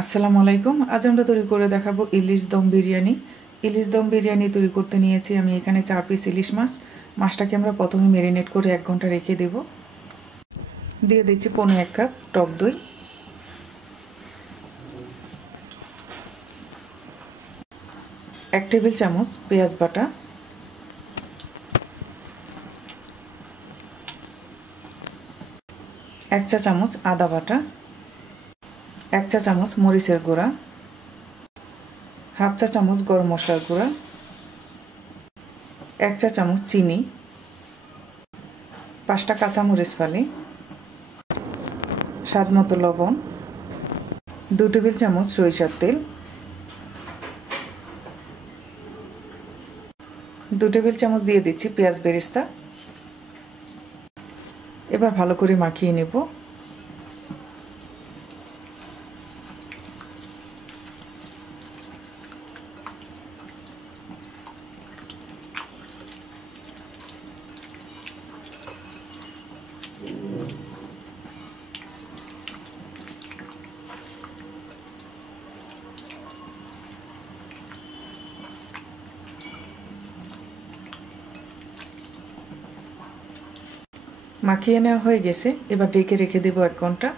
আসসালামু আলাইকুম। আজ আমরা তৈরি করে দেখাবো ইলিশ দম বিরিয়ানি। ইলিশ দম বিরিয়ানি তৈরি করতে নিয়েছি আমি এখানে 4 পিস ইলিশ মাছ। মাছটাকে আমরা প্রথমে ম্যারিনেট করে 1 ঘন্টা রেখে দেব। দিয়ে দিচ্ছি 1.5 কাপ টক দই, 1 টেবিল চামচ পেঁয়াজ বাটা, 1 চা চামচ আদা বাটা, 1 চা চামচ মরিচের গুঁড়া, হাফ চা চামচ গরম মশলার গুঁড়া, 1 চা চামচ চিনি, 5টা কাঁচামরিচ ফালি, স্বাদ মতো লবণ, 2 টেবিল চামচ সরিষার তেল, 2 টেবিল চামচ দিয়ে দিচ্ছি পেঁয়াজ বেরেস্তা। এবার ভালো করে মাখিয়ে নেব। মাখিয়ে নেওয়া হয়ে গেছে, এবার ঢেকে রেখে দেব 1 ঘন্টা।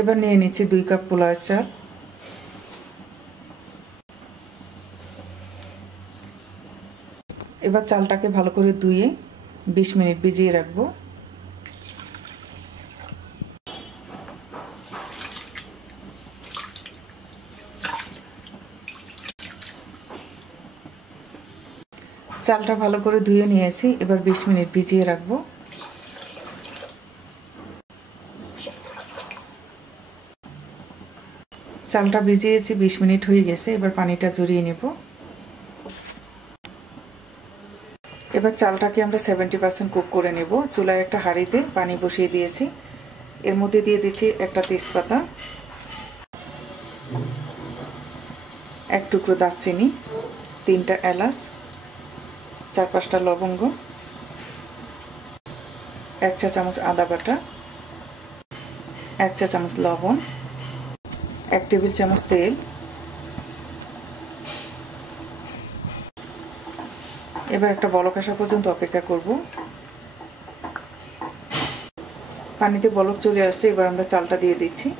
এবার নিয়ে নিচ্ছি 2 কাপ পোলাওয়ের চাল। এবার চালটাকে ভালো করে ধুয়ে 20 মিনিট ভিজিয়ে রাখবো। চালটা ভালো করে ধুয়ে নিয়েছি, এবার 20 মিনিট ভিজিয়ে রাখবো। চালটা ভিজিয়েছি, 20 মিনিট হয়ে গেছে, এবার পানিটা ঝরিয়ে নেব। এবার চালটাকে আমরা 70% কুক করে নেব। চুলায় একটা হাঁড়িতে পানি বসিয়ে দিয়েছি, এর মধ্যে দিয়ে দিচ্ছি একটা তেজপাতা, 1 টুকরো দারচিনি, 3টা এলাচ, 4-5টা লবঙ্গ, 1 চা চামচ আদা বাটা, 1 চা চামচ লবণ, 1 টেবিল চামচ তেল। এবার একটা বলক আসা পর্যন্ত অপেক্ষা করব। পানিতে বলক চলে আসছে, এবার আমরা চালটা দিয়ে দিচ্ছি।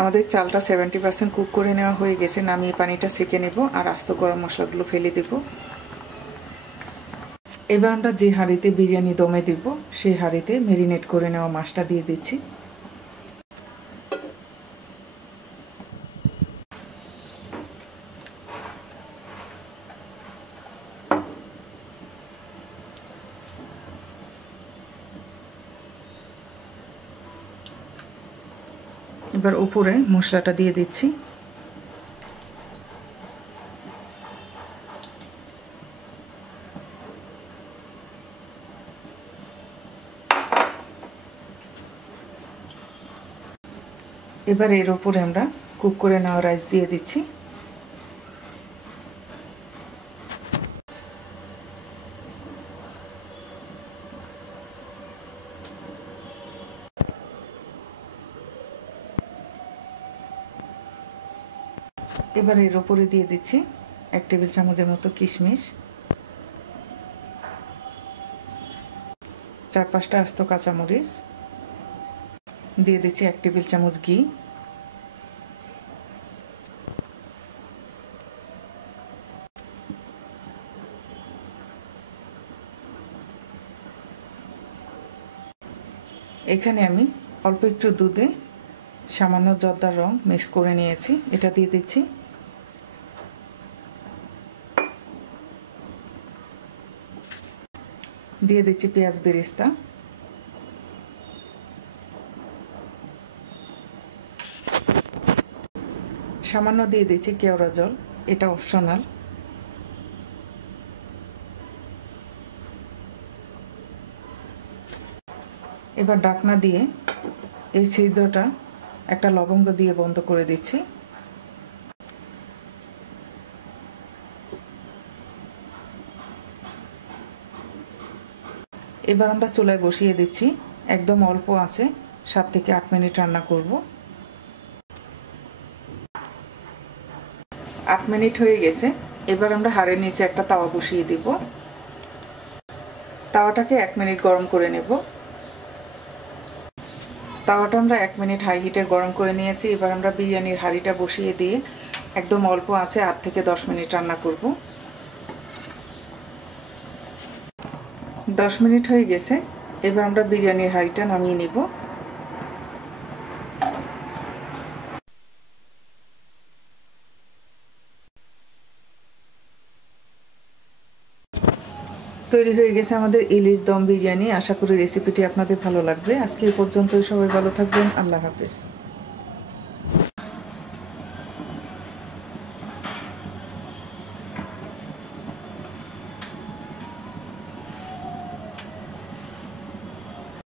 আমাদের চালটা 70% কুক করে নেওয়া হয়ে গেছে। নামিয়ে পানিটা সেকে নেব আর আস্ত গরম মশলাগুলো ফেলে দেব। এবার আমরা যে হাঁড়িতে বিরিয়ানি দমে দেব সেই হাঁড়িতে ম্যারিনেট করে নেওয়া মাছটা দিয়ে দিচ্ছি। এবার উপরে মশলাটা দিয়ে দিচ্ছি। এবার এর উপরে আমরা কুক করে নেওয়া রাইস দিয়ে দিচ্ছি। এবার এর উপরে দিয়ে দিচ্ছি 1 টেবিল চামচের মতো কিশমিশ, 4-5টা আস্ত কাঁচামরিচ, দিয়ে দিচ্ছি 1 টেবিল চামচ ঘি, এখানে আমি অল্প একটু দুধে সামান্য জর্দার রং মিক্স করে নিয়েছি, এটা দিয়ে দিচ্ছি। দিয়ে দিচ্ছি পেঁয়াজ বেরেস্তা, সামান্য দিয়ে দিচ্ছি কেওড়া জল, এটা অপশনাল। এবার ঢাকনা দিয়ে এই ছিদ্রটা একটা লবঙ্গ দিয়ে বন্ধ করে দিচ্ছি। এবার আমরা চুলায় বসিয়ে দিচ্ছি, একদম অল্প আছে 7 থেকে 8 মিনিট রান্না করব। 8 মিনিট হয়ে গেছে। এবার আমরা হাঁড়ির নিচে একটা তাওয়া বসিয়ে দিব। তাওয়াটাকে 1 মিনিট গরম করে নেব। তাওয়াটা আমরা 1 মিনিট হাই হিটে গরম করে নিয়েছি। এবার আমরা বিরিয়ানির হাঁড়িটা বসিয়ে দিয়ে একদম অল্প আছে 8 থেকে 10 মিনিট রান্না করব। 10 মিনিট হয়ে গেছে। এবার আমরা বিরিয়ানির হাঁড়িটা নামিয়ে নিব। তৈরি হয়ে গেছে আমাদের ইলিশ দম বিরিয়ানি। আশা করি রেসিপিটি আপনাদের ভালো লাগবে। আজকে এই পর্যন্তই। সবাই ভালো থাকবেন। আল্লাহ হাফেজ।